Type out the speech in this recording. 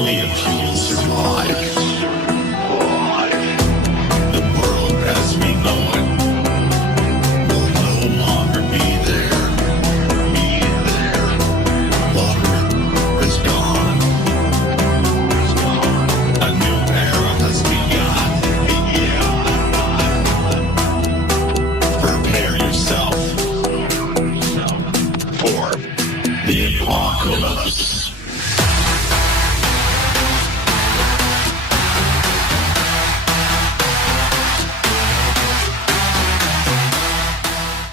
only a few will survive. The world as we know it will no longer be there. Water is gone. A new era has begun. Prepare yourself for the apocalypse.